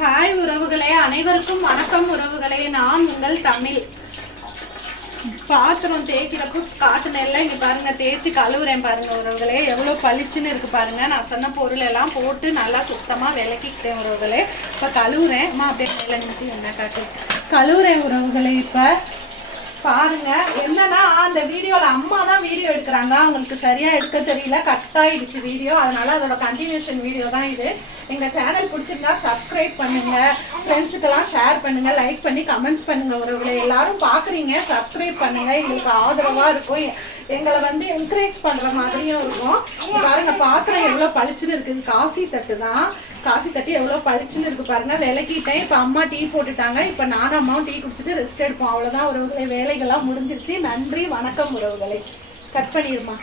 Hi உறவுகளே அனைவருக்கும் வணக்கம் உறவுகளே. நான் உங்கள் தமிழ். பாத்திரம் தேய்க்கிறப்ப நெல்ல இங்க பாருங்க தேய்ச்சி கழுவுறேன் பாருங்க உறவுகளே. எவ்வளோ பளிச்சுன்னு இருக்கு பாருங்க. நான் சொன்ன பொருள் எல்லாம் போட்டு நல்லா சுத்தமா விளக்கிக்கிட்டேன் உறவுகளே. இப்போ கழுவுறேன். அம்மா அப்படியே மேலே நிறுத்தி என்ன காட்டு. கழுவுறேன் உறவுகளே இப்போ. பாருங்க என்னன்னா அந்த வீடியோல அம்மா தான் வீடியோ எடுக்கிறாங்க. அவங்களுக்கு சரியா எடுக்க தெரியல. கட் ஆயிடுச்சு வீடியோ. அதனால அதோட கண்டினியூஷன் வீடியோ தான் இது. எங்கள் சேனல் பிடிச்சிருந்தா சப்ஸ்கிரைப் பண்ணுங்க. ஃப்ரெண்ட்ஸுக்கெல்லாம் ஷேர் பண்ணுங்க லைக் பண்ணி கமெண்ட்ஸ் பண்ணுங்க. உறவுகளை எல்லாரும் பார்க்குறீங்க சப்ஸ்கிரைப் பண்ணுங்க. எங்களுக்கு ஆதரவாக இருக்கும். எங்களை வந்து என்கரேஜ் பண்ணுற மாதிரியும் இருக்கும். பாருங்க பாத்திரம் எவ்வளோ பளிச்சுன்னு இருக்குது காசி தட்டு தான். காஃபி தட்டி எவ்வளோ பளிச்சுன்னு இருக்கு பாருங்க. விளக்கிட்டேன் இப்போ அம்மா டீ போட்டுட்டாங்க. இப்போ நானும் அம்மாவும் டீ குடிச்சிட்டு ரெஸ்ட் எடுப்போம். அவ்வளோதான் உறவுகளை வேலைகள்லாம் முடிஞ்சிருச்சு. நன்றி வணக்கம் உறவுகளை. கட் பண்ணிடுமா?